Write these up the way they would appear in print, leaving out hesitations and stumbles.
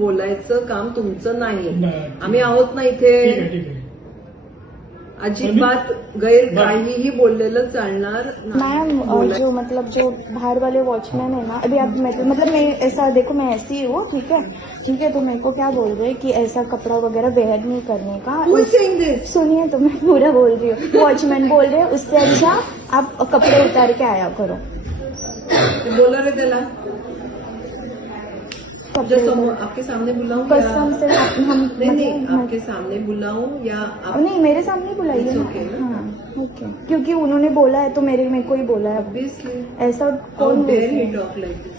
बोलायचं काम तुमचं नाही. नाही. आम्ही आहोत ना इथे. ठीक आहे ठीक आहे. अजिबात गैर काहीही बोललेलं चालणार नाही. मैम जो मतलब जो बाहर वाले वॉचमैन है ना, अभी आप मतलब मैं ऐसा देखो, मैं ऐसी ही हूँ, ठीक है, तो मेरे को क्या बोल रहे हैं कि ऐसा कपड़ा वगैरह वेयर नहीं करने का। Who is saying this? सुनिए तो मैं पूरा बोल रही हूँ। वॉचमैन बोल रहे हैं उससे अच्छा आप कपड़े उतार के आया करो। बोला रे त्याला कपड़े आपके सामने बुलाऊं कसम से हम नहीं मतलब आपके सामने बुलाऊं या आप नहीं, मेरे सामने बुलाइए It's ना। okay ना? हाँ ओके, क्योंकि उन्होंने बोला है तो मेरे को ही बोला है। ऑब्वियसली ऐसा कौन कौन डेयर बोलता ही है? टॉक लाइक दिस.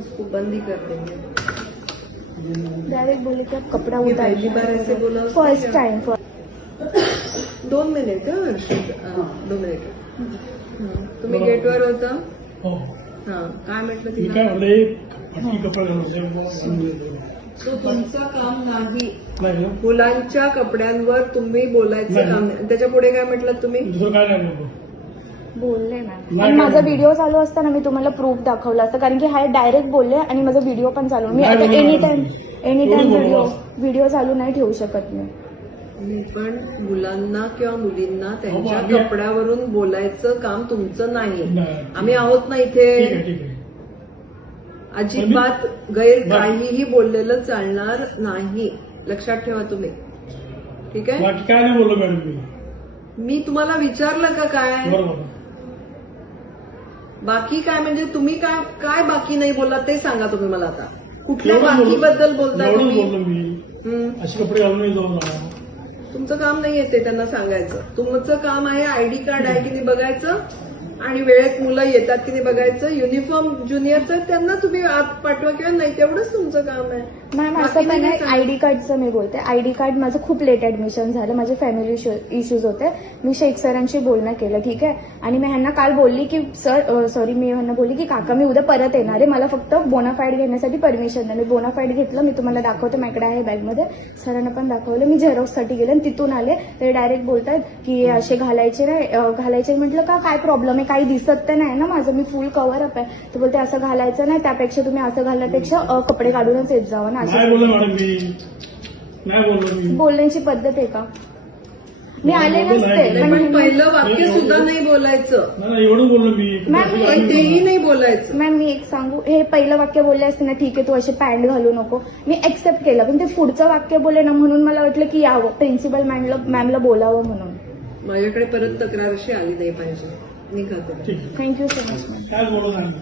उसको बंद ही कर देंगे. डायरेक्ट बोले कि आप कपड़ा ये उतार पहली बार ऐसे बोला उसने फर्स्ट क्या? टाइम। 2 मिनिट हर्षित. 2 मिनिट. तुम्ही गेटवर होता. हो. हा काय म्हटलं मी काय तिला. म्हणले फाटकी कपडे घालून तो तुमचं काम नाही. नाही ना? मुलांच्या कपड्यांवर तुम्ही बोलायचं नाही. काम नाही. त्याच्या पुढे काय म्हटलं तुम्ही. दुसरं काय नाही बोललो. बोलले ना, नाही आणि माझा बोलले. व्हिडिओ चालू असताना मी तुम्हाला प्रूफ दाखवला असतं, कारण की हा डायरेक्ट बोलले आणि माझा व्हिडिओ पण चालू. मी नाही आता बोलले एनी मला टाइम तुम्ही. व्हिडिओ चालू नाही ठेवू शकत मी. मी पण मुलांना किंवा मुलींना त्यांच्या आम्ही- कपड्यावरून बोलायचं काम तुमचं नाही. नाही. आम्ही आहोत ना ठीक आहे इथे. ठीक आहे. अजिबात गैर बरं. काहीही बोललेलं चालणार नाही. लक्षात ठेवा तुम्ही. ठीक आहे. बाकी काय नाही बोललो मॅडम मी. मी तुम्हाला विचारलं का काय. बरोबर. बाकी काय म्हणजे तुम्ही काय काय बाकी नाही बोलला ते सांगा तुम्ही मला आता. कुठल्या एवढंच बाकी बोललो. बद्दल बोलताय एवढंच तुम्ही. बोललो मी. हम्म. असे कपडे घालून नाही जाऊन राहा. तुमचं काम नाही येते त्यांना सांगायचं. तुमचं काम आहे आयडी कार्ड आहे की नाही बघायचं आणि वेळेत मुलं येतात की नाही बघायचं. युनिफॉर्म ज्युनियरचं त्यांना तुम्ही आत पाठवा किंवा नाही, तेवढंच तुमचं काम आहे. मॅम बाकी असं पण नाही नाही, सांगत. आयडी कार्डचं मी बोलते. आयडी कार्ड माझं खूप लेट ऍडमिशन झालं, माझे फॅमिली इश्यूज होते. मी शेख सरांशी बोलणं केलं, ठीक आहे. आणि मी ह्यांना काल बोलली की मी ह्यांना बोलली की काका मी उद्या परत येणार आहे, मला फक्त बोनाफाईड घेण्यासाठी परमिशन द्या. मी बोनाफाईड घेतलं, मी तुम्हाला दाखवते, माझ्याकडे आहे बॅगमध्ये. सरांना पण दाखवलं. मी झेरॉक्ससाठी गेले आणि तिथून आले, ते डायरेक्ट बोलतात की असे घालायचे नाही. घालायचे म्हटलं का काय प्रॉब्लेम आहे, काही दिसत तर नाही ना माझं, मी फुल कव्हर अप आहे. तर बोलते असं घालायचं नाही, त्यापेक्षा तुम्ही असं घालण्यापेक्षा कपडे काढूनच येत जावं ना. नाही बोललो मॅडम मी. नाही बोललो मी. बोलण्याची पद्धत आहे का. मी आले बोललो नसते नाही. पण पण पहिलं वाक्य सुद्धा नाही बोलायचं. नाही एवढं बोललो मी. मॅम, पण तेही नाही बोलायचं. मॅम मी एक सांगू, हे पहिलं वाक्य बोलले असते ना, ठीक आहे तू असे पॅन्ट घालू नको, मी एक्सेप्ट केलं. पण ते पुढचं वाक्य बोलले ना, म्हणून मला वाटलं की यावं प्रिन्सिपल मॅमला बोलावं म्हणून. माझ्याकडे परत तक्रार अशी आली नाही पाहिजे. निघा. ठीक आहे. Thank you so much ma'am. काय बोललो नाही.